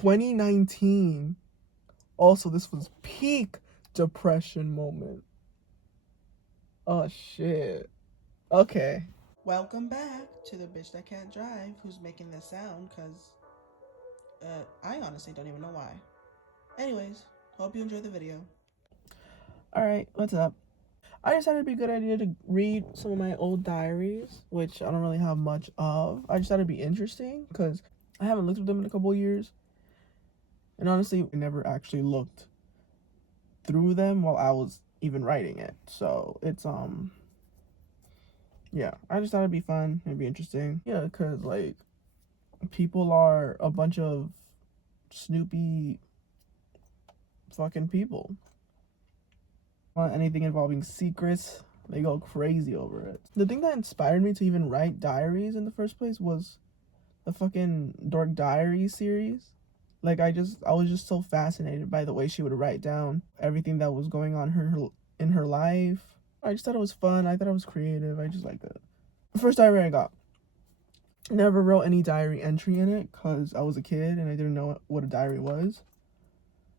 2019. Also, this was peak depression moment. Oh shit. Okay. Welcome back to the bitch that can't drive who's making this sound because I honestly don't even know why. Anyways, hope you enjoyed the video. Alright, what's up? I decided it'd be a good idea to read some of my old diaries, which I don't really have much of. I just thought it'd be interesting because I haven't looked at them in a couple of years. And honestly, I never actually looked through them while I was even writing it. So it's yeah, I just thought it'd be fun, it'd be interesting. Yeah, because like people are a bunch of snoopy fucking people. Anything involving secrets, they go crazy over it. The thing that inspired me to even write diaries in the first place was the fucking Dork Diaries series. Like I was just so fascinated by the way she would write down everything that was going on in her life. I just thought it was fun. I thought it was creative. I just liked it. The first diary I got. Never wrote any diary entry in it because I was a kid and I didn't know what a diary was.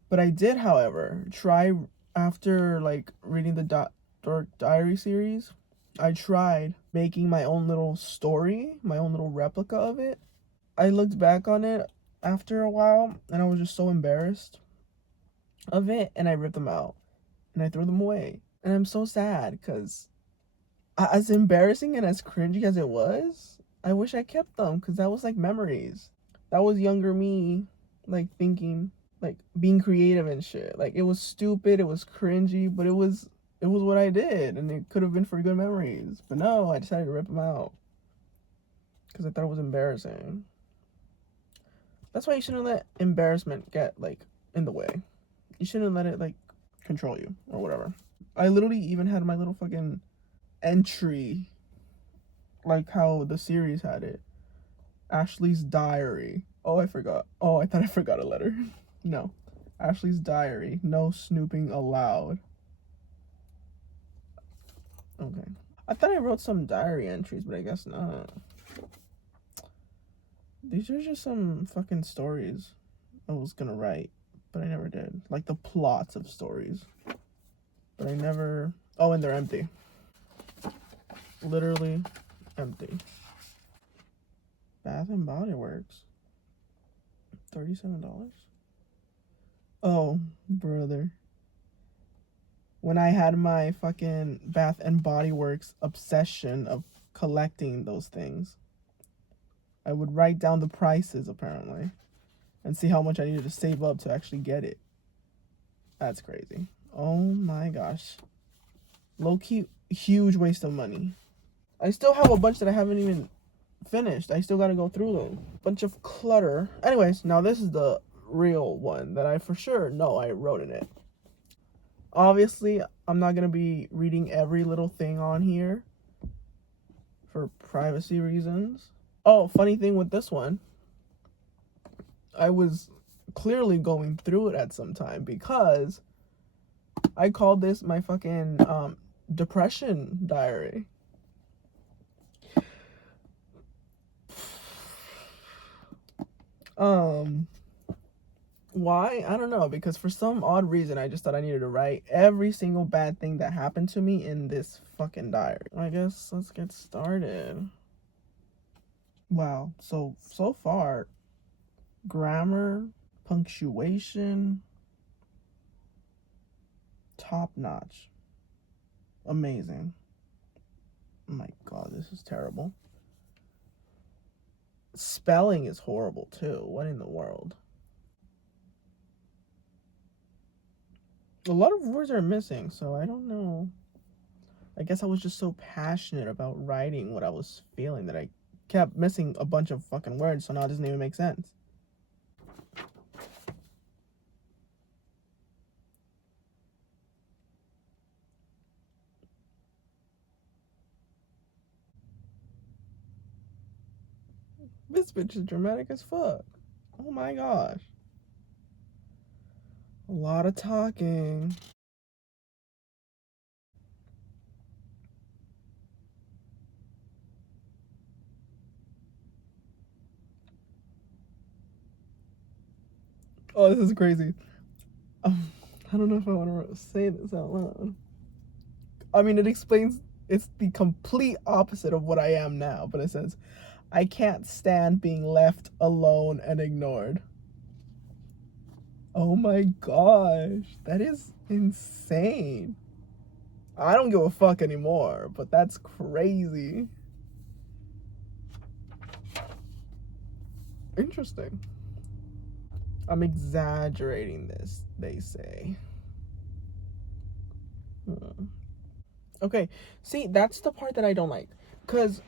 But I did, however, try after like reading the Dork Diary series. I tried making my own little story, my own little replica of it. I looked back on it after a while and I was just so embarrassed of it and I ripped them out and I threw them away. And I'm so sad because as embarrassing and as cringy as it was, I wish I kept them because that was like memories. That was younger me, like thinking, like being creative and shit. Like it was stupid, it was cringy, but it was what I did, and it could have been for good memories. But no, I decided to rip them out because I thought it was embarrassing. That's why you shouldn't let embarrassment get like in the way. You shouldn't let it like control you or whatever. I literally even had my little fucking entry, like how the series had it. Ashley's diary. Oh, I forgot. Oh, I thought I forgot a letter. No. Ashley's diary. No snooping allowed. Okay. I thought I wrote some diary entries, but I guess not. These are just some fucking stories I was gonna write, but I never did. Like the plots of stories. But I never. Oh, and they're empty. Literally empty. Bath and Body Works. $37? Oh, brother. When I had my fucking Bath and Body Works obsession of collecting those things, I would write down the prices apparently and see how much I needed to save up to actually get it. That's crazy. Oh my gosh. Low key, huge waste of money. I still have a bunch that I haven't even finished. I still gotta go through them. Bunch of clutter. Anyways, now this is the real one that I for sure know I wrote in it. Obviously, I'm not going to be reading every little thing on here for privacy reasons. Oh, funny thing with this one, I was clearly going through it at some time because I called this my fucking depression diary. Why? I don't know, because for some odd reason I just thought I needed to write every single bad thing that happened to me in this fucking diary. I guess let's get started. Wow, so far, grammar, punctuation, top notch. Amazing. Oh my god, this is terrible. Spelling is horrible too. What in the world? A lot of words are missing, so I don't know. I guess I was just so passionate about writing what I was feeling that I kept missing a bunch of fucking words, so now it doesn't even make sense. This bitch is dramatic as fuck. Oh my gosh. A lot of talking. Oh, this is crazy. I don't know if I want to say this out loud. I mean, it's the complete opposite of what I am now, but it says, I can't stand being left alone and ignored. Oh my gosh, that is insane. I don't give a fuck anymore, but that's crazy. Interesting. I'm exaggerating this, they say. Okay, see, that's the part that I don't like. Because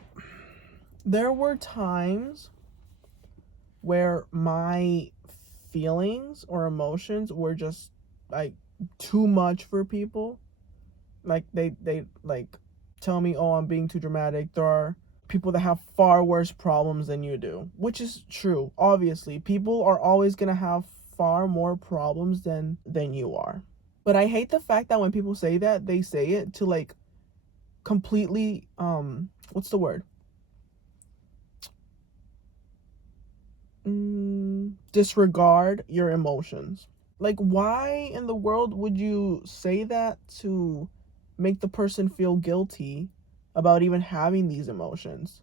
there were times where my feelings or emotions were just like too much for people. Like they like tell me, oh, I'm being too dramatic. There are people that have far worse problems than you do, which is true. Obviously, people are always gonna have far more problems than you are. But I hate the fact that when people say that, they say it to like completely what's the word? Disregard your emotions. Like, why in the world would you say that to make the person feel guilty about even having these emotions?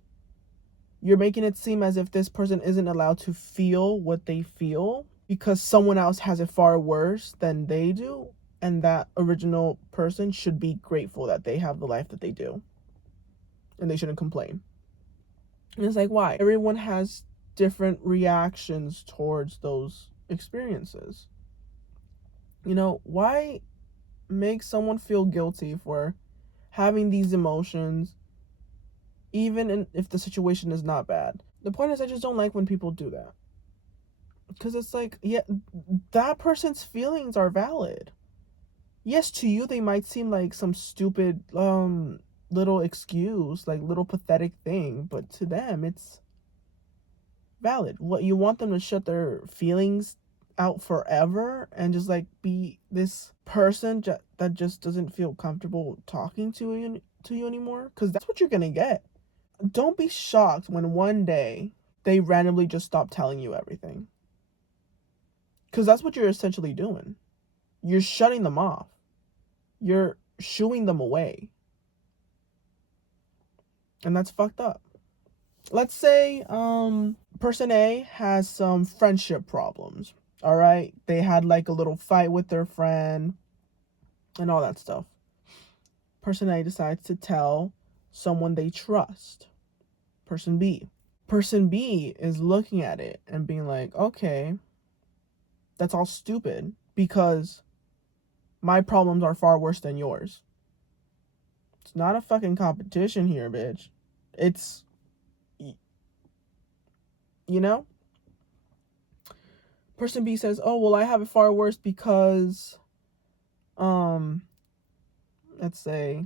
You're making it seem as if this person isn't allowed to feel what they feel because someone else has it far worse than they do, and that original person should be grateful that they have the life that they do, and they shouldn't complain. And it's like, why? Everyone has different reactions towards those experiences. You know, why make someone feel guilty for having these emotions, even if the situation is not bad? The point is, I just don't like when people do that. Because it's like, yeah, that person's feelings are valid. Yes, to you, they might seem like some stupid, little excuse, like little pathetic thing, but to them, it's valid. What, you want them to shut their feelings out forever and just like be this person that just doesn't feel comfortable talking to you anymore? Because that's what you're gonna get. Don't be shocked when one day they randomly just stop telling you everything, because that's what you're essentially doing. You're shutting them off. You're shooing them away, and that's fucked up. Let's say person A has some friendship problems. All right, they had like a little fight with their friend and all that stuff. Person A decides to tell someone they trust, person B. Person B is looking at it and being like, okay, that's all stupid because my problems are far worse than yours. It's not a fucking competition here, bitch. It's, you know? Person B says, oh, well, I have it far worse because, let's say,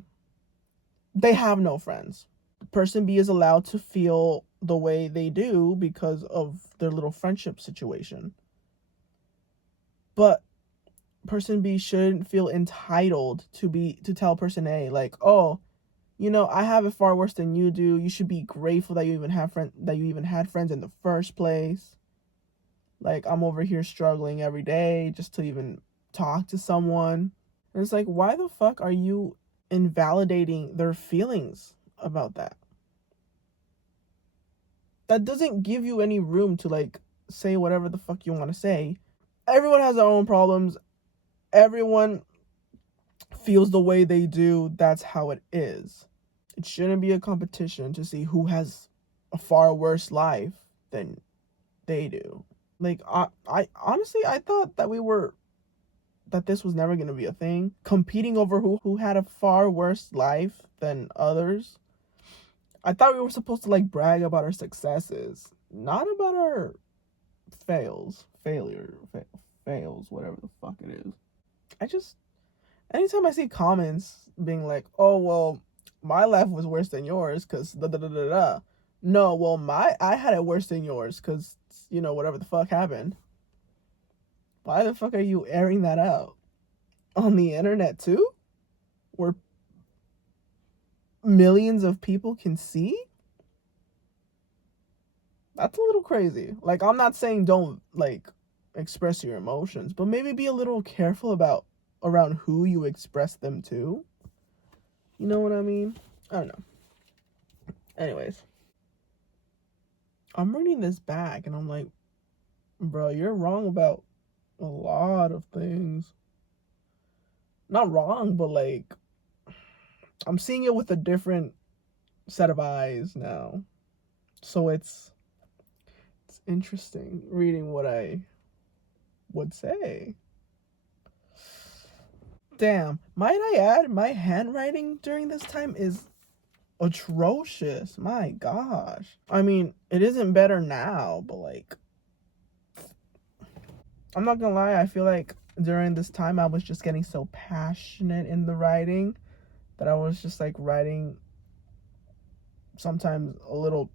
they have no friends. Person B is allowed to feel the way they do because of their little friendship situation. But person B shouldn't feel entitled to tell person A, like, oh, you know, I have it far worse than you do. You should be grateful that you even had friends in the first place. Like, I'm over here struggling every day just to even talk to someone. And it's like, why the fuck are you invalidating their feelings about that? That doesn't give you any room to like say whatever the fuck you want to say. Everyone has their own problems. Everyone feels the way they do. That's how it is. It shouldn't be a competition to see who has a far worse life than they do. Like, I honestly, I thought that this was never going to be a thing. Competing over who had a far worse life than others. I thought we were supposed to like brag about our successes, not about our fails, whatever the fuck it is. Anytime I see comments being like, oh, well, my life was worse than yours because da da da da da. No, well, I had it worse than yours because, you know, whatever the fuck happened. Why the fuck are you airing that out on the internet too? Where millions of people can see? That's a little crazy. Like, I'm not saying don't, like, express your emotions, but maybe be a little careful about around who you express them to. You know what I mean? I don't know. Anyways, I'm reading this back and I'm like, bro, you're wrong about a lot of things. Not wrong, but like, I'm seeing it with a different set of eyes now. So it's interesting reading what I would say. Damn, might I add, my handwriting during this time is atrocious. My gosh. I mean, it isn't better now, but like, I'm not gonna lie, I feel like during this time I was just getting so passionate in the writing that I was just like writing sometimes a little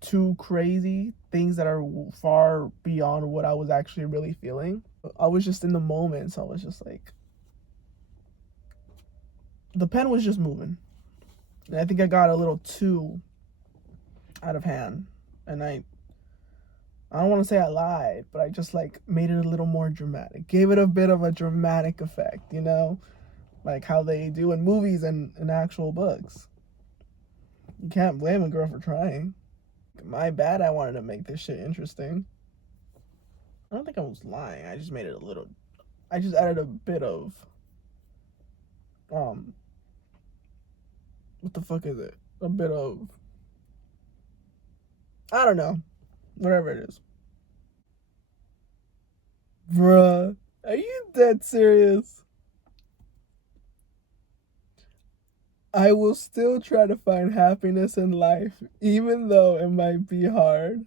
too crazy things that are far beyond what I was actually really feeling. I was just in the moment, so I was just like, the pen was just moving. And I think I got a little too out of hand. And I don't want to say I lied, but I just like made it a little more dramatic. Gave it a bit of a dramatic effect, you know? Like how they do in movies and in actual books. You can't blame a girl for trying. My bad, I wanted to make this shit interesting. I don't think I was lying. I just made it a little. I just added a bit of. What the fuck is it? A bit of. I don't know. Whatever it is. Bruh. Are you dead serious? I will still try to find happiness in life, even though it might be hard.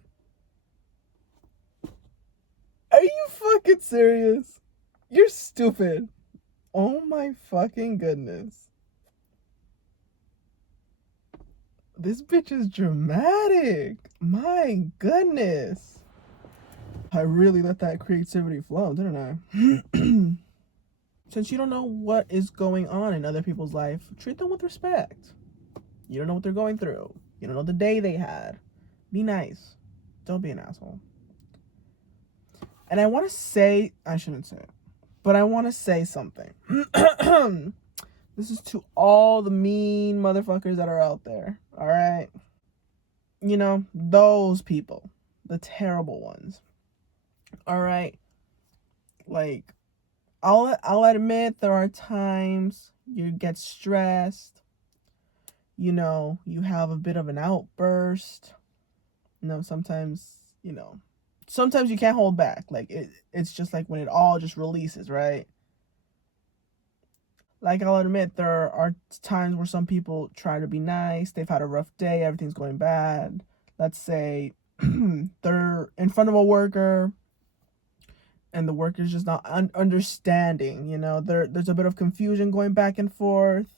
Are you fucking serious? You're stupid. Oh my fucking goodness. This bitch is dramatic. My goodness. I really let that creativity flow, didn't I? Since you don't know what is going on in other people's life, treat them with respect. You don't know what they're going through. You don't know the day they had. Be nice. Don't be an asshole. And I want to say, I shouldn't say it, but I want to say something. This is to all the mean motherfuckers that are out there, all right? You know, those people, the terrible ones, all right? Like, I'll admit there are times you get stressed, you know, you have a bit of an outburst, you know, sometimes you can't hold back. Like, it's just like when it all just releases, right? Like, I'll admit there are times where some people try to be nice. They've had a rough day. Everything's going bad. Let's say they're in front of a worker and the worker's just not understanding. You know, there's a bit of confusion going back and forth.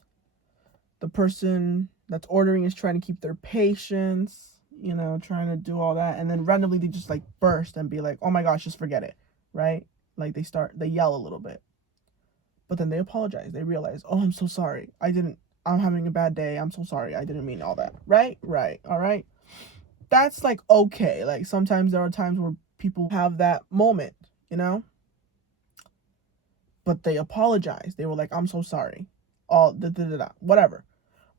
The person that's ordering is trying to keep their patience, you know, trying to do all that. And then randomly they just like burst and be like, oh my gosh, just forget it, right? Like they yell a little bit. But then they apologize. They realize, oh, I'm so sorry. I'm having a bad day. I'm so sorry. I didn't mean all that. Right? Right. All right. That's like okay. Like sometimes there are times where people have that moment, you know? But they apologize. They were like, I'm so sorry. All whatever.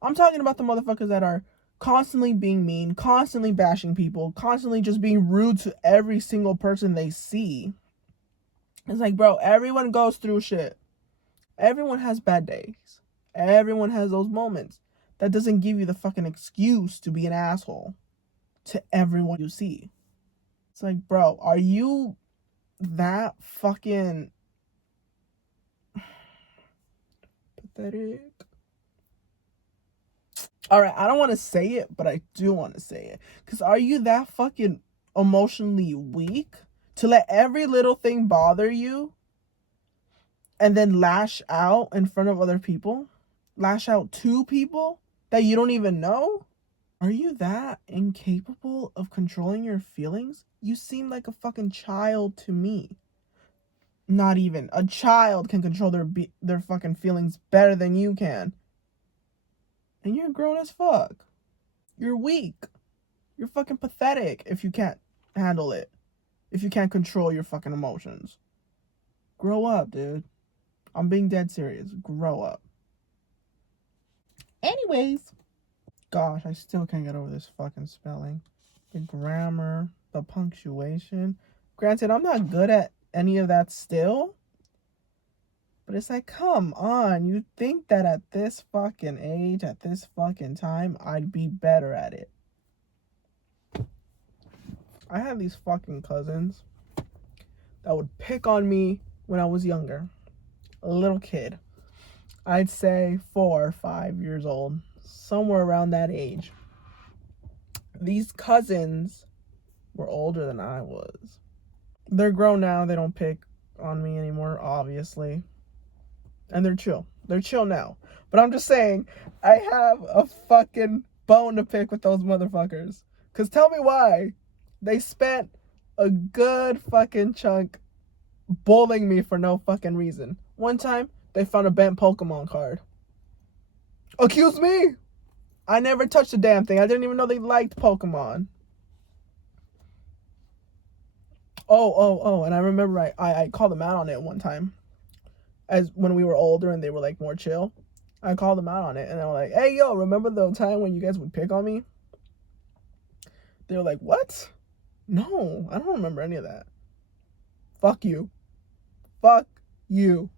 I'm talking about the motherfuckers that are constantly being mean, constantly bashing people, constantly just being rude to every single person they see. It's like, bro, everyone goes through shit. Everyone has bad days. Everyone has those moments. That doesn't give you the fucking excuse to be an asshole to everyone you see. It's like, bro, are you that fucking pathetic? Alright, I don't want to say it, but I do want to say it. Because are you that fucking emotionally weak to let every little thing bother you and then lash out in front of other people? Lash out to people that you don't even know? Are you that incapable of controlling your feelings? You seem like a fucking child to me. Not even. A child can control their fucking feelings better than you can. And you're grown as fuck. You're weak. You're fucking pathetic if you can't handle it. if you can't control your fucking emotions? Grow up, dude. I'm being dead serious. Grow up. Anyways. Gosh, I still can't get over this fucking spelling. The grammar, the punctuation. Granted, I'm not good at any of that still. But it's like, come on. You'd think that at this fucking age, at this fucking time, I'd be better at it. I had these fucking cousins that would pick on me when I was younger. A little kid. I'd say 4 or 5 years old. Somewhere around that age. These cousins were older than I was. They're grown now. They don't pick on me anymore, obviously. And they're chill. They're chill now. But I'm just saying, I have a fucking bone to pick with those motherfuckers. Because tell me why. They spent a good fucking chunk bullying me for no fucking reason. One time, they found a bent Pokemon card. Accuse me! I never touched the damn thing. I didn't even know they liked Pokemon. Oh, and I remember I called them out on it one time. As when we were older and they were like more chill. I called them out on it and they were like, hey, yo, remember the time when you guys would pick on me? They were like, what? No, I don't remember any of that. Fuck you. Fuck you.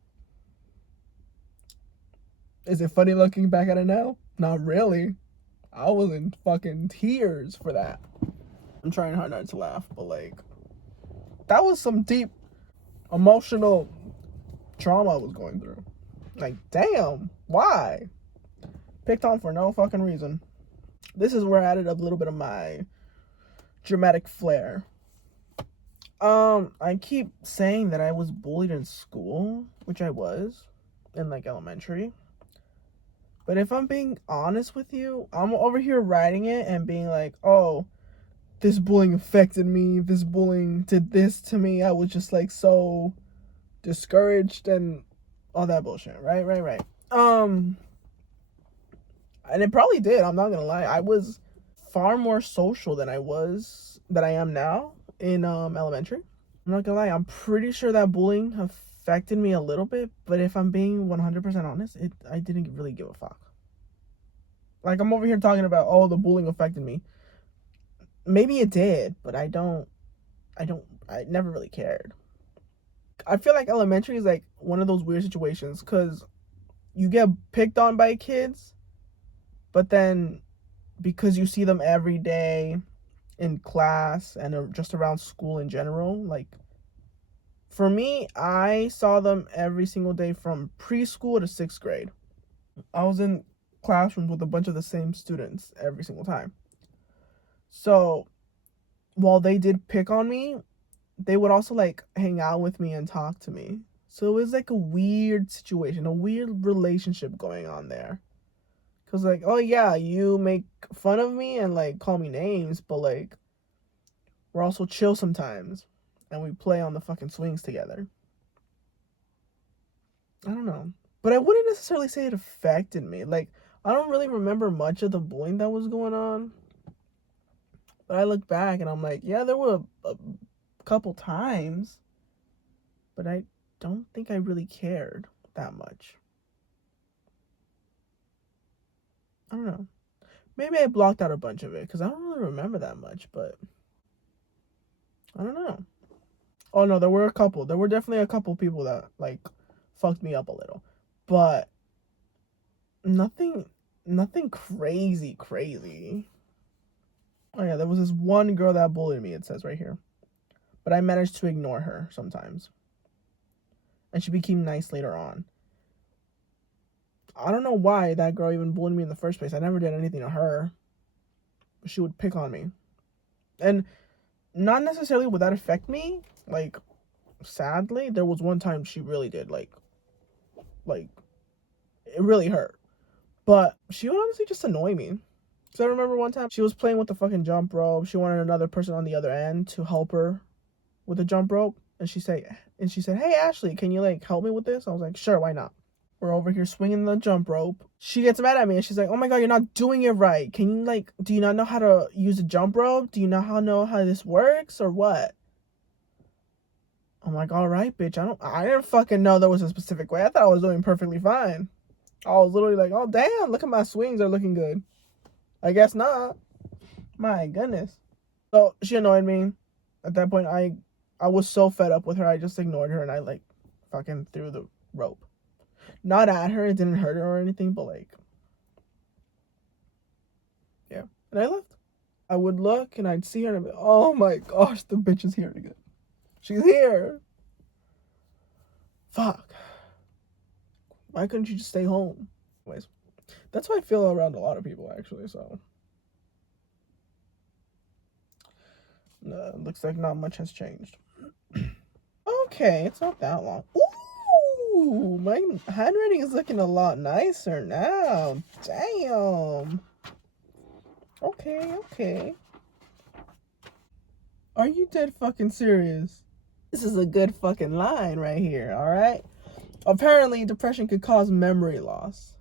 Is it funny looking back at it now? Not really. I was in fucking tears for that. I'm trying hard not to laugh, but like, that was some deep emotional trauma I was going through. Like, damn, why? Picked on for no fucking reason. This is where I added a little bit of my dramatic flair. I keep saying that I was bullied in school, which I was in like elementary. But if I'm being honest with you, I'm over here writing it and being like, oh, this bullying affected me. This bullying did this to me. I was just like so discouraged and all that bullshit. Right. And it probably did. I'm not gonna lie. I was far more social than I am now in elementary. I'm not gonna lie. I'm pretty sure that bullying affected me a little bit, but if I'm being 100% honest, I didn't really give a fuck. Like, I'm over here talking about, oh, the bullying affected me. Maybe it did, but I never really cared. I feel like elementary is like one of those weird situations because you get picked on by kids, but then because you see them every day in class and just around school in general, like, for me, I saw them every single day from preschool to 6th grade. I was in classrooms with a bunch of the same students every single time. So while they did pick on me, they would also like hang out with me and talk to me. So it was like a weird situation, a weird relationship going on there. Cause like, oh yeah, you make fun of me and like call me names, but like we're also chill sometimes. And we play on the fucking swings together. I don't know. But I wouldn't necessarily say it affected me. Like, I don't really remember much of the bullying that was going on. But I look back and I'm like, yeah, there were a couple times. But I don't think I really cared that much. I don't know. Maybe I blocked out a bunch of it because I don't really remember that much, but I don't know. Oh no, there were a couple. There were definitely a couple people that like fucked me up a little. But nothing crazy. Oh yeah, there was this one girl that bullied me, it says right here. But I managed to ignore her sometimes. And she became nice later on. I don't know why that girl even bullied me in the first place. I never did anything to her. But she would pick on me. And not necessarily would that affect me. Like, sadly, there was one time she really did. Like, it really hurt. But she would honestly just annoy me. So I remember one time she was playing with the fucking jump rope. She wanted another person on the other end to help her with the jump rope. And she said, hey, Ashley, can you like help me with this? I was like, sure, why not? We're over here swinging the jump rope. She gets mad at me and she's like, oh my God, you're not doing it right. Can you like, do you not know how to use a jump rope? Do you not know how this works or what? I'm like, all right, bitch. I didn't fucking know there was a specific way. I thought I was doing perfectly fine. I was literally like, oh damn, look at my swings are looking good. I guess not. My goodness. So she annoyed me. At that point, I was so fed up with her. I just ignored her and I like fucking threw the rope. Not at her. It didn't hurt her or anything, but like, yeah. And I left. I would look and I'd see her and I'd be, oh my gosh, the bitch is here again. She's here. Fuck. Why couldn't you just stay home? Anyways, that's how I feel around a lot of people, actually, so. Looks like not much has changed. Okay, it's not that long. Ooh, my handwriting is looking a lot nicer now. Damn. Okay. Are you dead fucking serious? This is a good fucking line right here, alright? Apparently, depression could cause memory loss.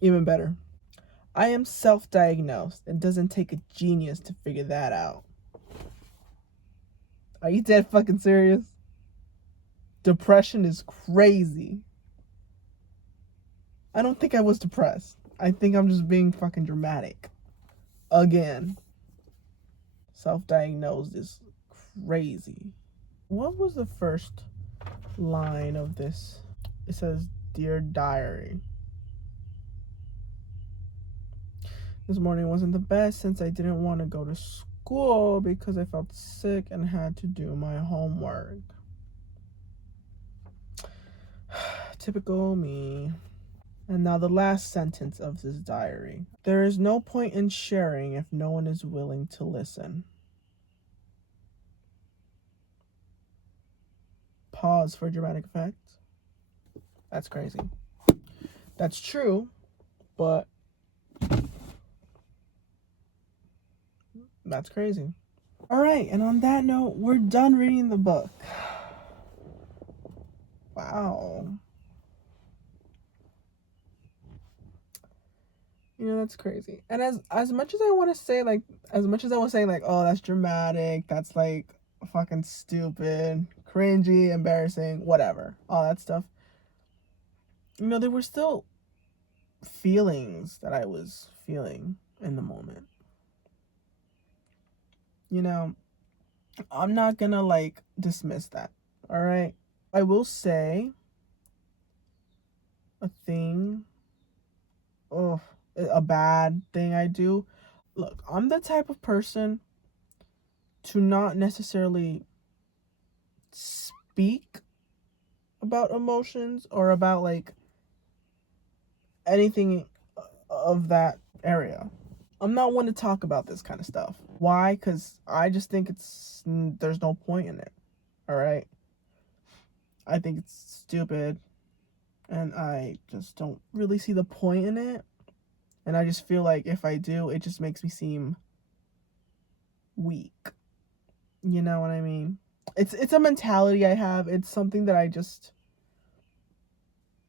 Even better. I am self-diagnosed. It doesn't take a genius to figure that out. Are you dead fucking serious? Depression is crazy. I don't think I was depressed. I think I'm just being fucking dramatic. Again. Self-diagnosed is crazy. What was the first line of this? It says, Dear Diary. This morning wasn't the best since I didn't want to go to school because I felt sick and had to do my homework. Typical me. And now the last sentence of this diary. There is no point in sharing if no one is willing to listen. Pause for dramatic effect. That's crazy. That's true, but that's crazy. All right, and on that note, we're done reading the book. Wow. You know, that's crazy. And as much as I want to say, like, as much as I was saying, like, oh, that's dramatic, that's, like, fucking stupid, cringy, embarrassing, whatever, all that stuff, you know, there were still feelings that I was feeling in the moment. You know, I'm not gonna, like, dismiss that, all right? I will say a bad thing I do. Look, I'm the type of person to not necessarily speak about emotions or about, like, anything of that area. I'm not one to talk about this kind of stuff. Why? Because I just think there's no point in it. All right? I think it's stupid. And I just don't really see the point in it. And I just feel like if I do, it just makes me seem weak. You know what I mean? It's a mentality I have. It's something that I just,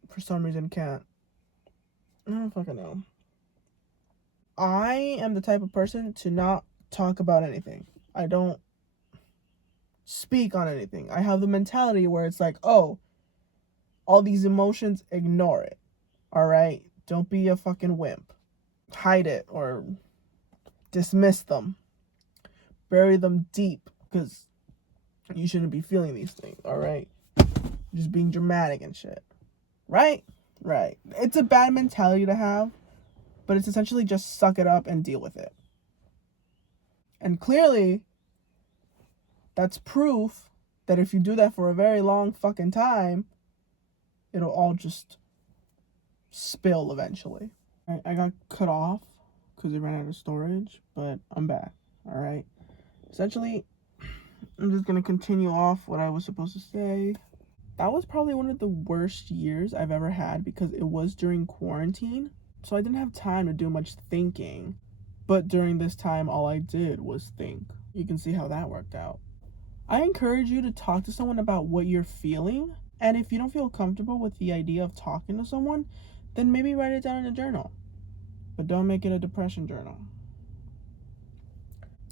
for some reason, can't. I don't fucking know. I am the type of person to not talk about anything. I don't speak on anything. I have the mentality where it's like, oh, all these emotions, ignore it. All right? Don't be a fucking wimp. Hide it or dismiss them. Bury them deep because you shouldn't be feeling these things, all right? Just being dramatic and shit. Right? Right. It's a bad mentality to have, but it's essentially just suck it up and deal with it. And clearly, that's proof that if you do that for a very long fucking time, it'll all just spill eventually. I got cut off because it ran out of storage, but I'm back, all right? Essentially, I'm just going to continue off what I was supposed to say. That was probably one of the worst years I've ever had because it was during quarantine, so I didn't have time to do much thinking. But during this time, all I did was think. You can see how that worked out. I encourage you to talk to someone about what you're feeling, and if you don't feel comfortable with the idea of talking to someone, then maybe write it down in a journal. But don't make it a depression journal.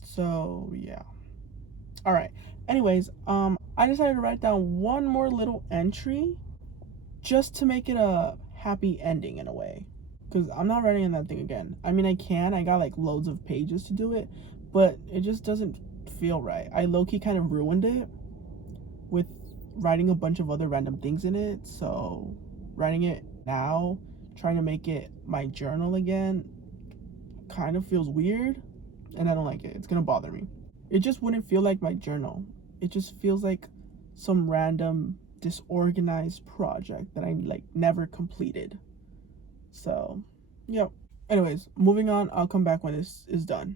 So, yeah. All right. Anyways, I decided to write down one more little entry just to make it a happy ending in a way. Because I'm not writing in that thing again. I mean, I got like loads of pages to do it, but it just doesn't feel right. I low-key kind of ruined it with writing a bunch of other random things in it. So writing it now, trying to make it my journal again, kind of feels weird, and I don't like it. It's gonna bother me. It just wouldn't feel like my journal. It just feels like some random disorganized project that I like never completed. So, yep. Anyways, moving on. I'll come back when this is done.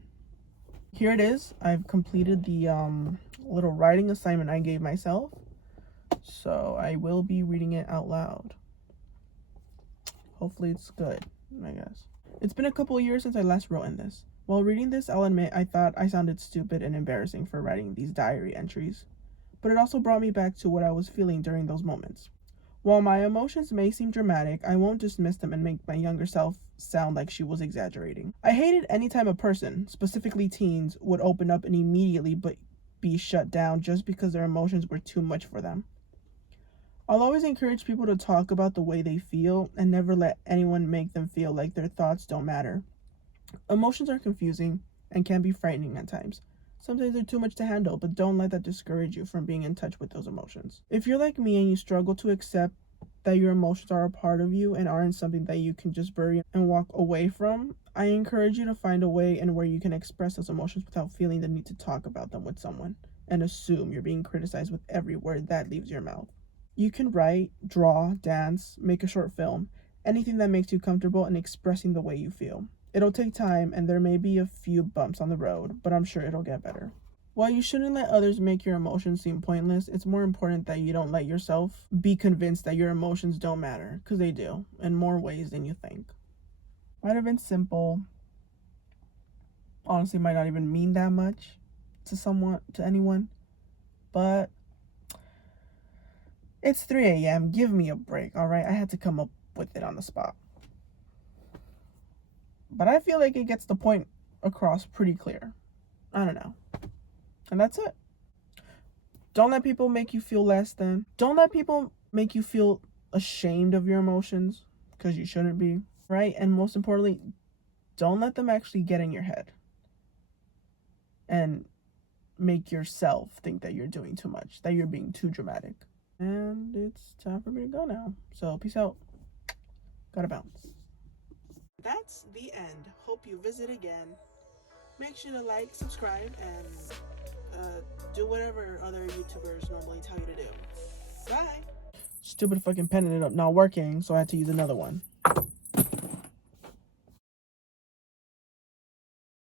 Here it is. I've completed the little writing assignment I gave myself. So I will be reading it out loud. Hopefully it's good, I guess. It's been a couple years since I last wrote in this. While reading this, I'll admit I thought I sounded stupid and embarrassing for writing these diary entries. But it also brought me back to what I was feeling during those moments. While my emotions may seem dramatic, I won't dismiss them and make my younger self sound like she was exaggerating. I hated any time a person, specifically teens, would open up and immediately but be shut down just because their emotions were too much for them. I'll always encourage people to talk about the way they feel and never let anyone make them feel like their thoughts don't matter. Emotions are confusing and can be frightening at times. Sometimes they're too much to handle, but don't let that discourage you from being in touch with those emotions. If you're like me and you struggle to accept that your emotions are a part of you and aren't something that you can just bury and walk away from, I encourage you to find a way and where you can express those emotions without feeling the need to talk about them with someone and assume you're being criticized with every word that leaves your mouth. You can write, draw, dance, make a short film, anything that makes you comfortable in expressing the way you feel. It'll take time and there may be a few bumps on the road, but I'm sure it'll get better. While you shouldn't let others make your emotions seem pointless, it's more important that you don't let yourself be convinced that your emotions don't matter, because they do, in more ways than you think. Might have been simple. Honestly, might not even mean that much to anyone, but it's 3 a.m. Give me a break, all right? I had to come up with it on the spot. But I feel like it gets the point across pretty clear. I don't know. And that's it. Don't let people make you feel less than. Don't let people make you feel ashamed of your emotions, because you shouldn't be, right? And most importantly, don't let them actually get in your head and make yourself think that you're doing too much, that you're being too dramatic. And it's time for me to go now. So peace out. Gotta bounce. That's the end. Hope you visit again. Make sure to like, subscribe, and do whatever other YouTubers normally tell you to do. Bye. Stupid fucking pen ended up not working, so I had to use another one.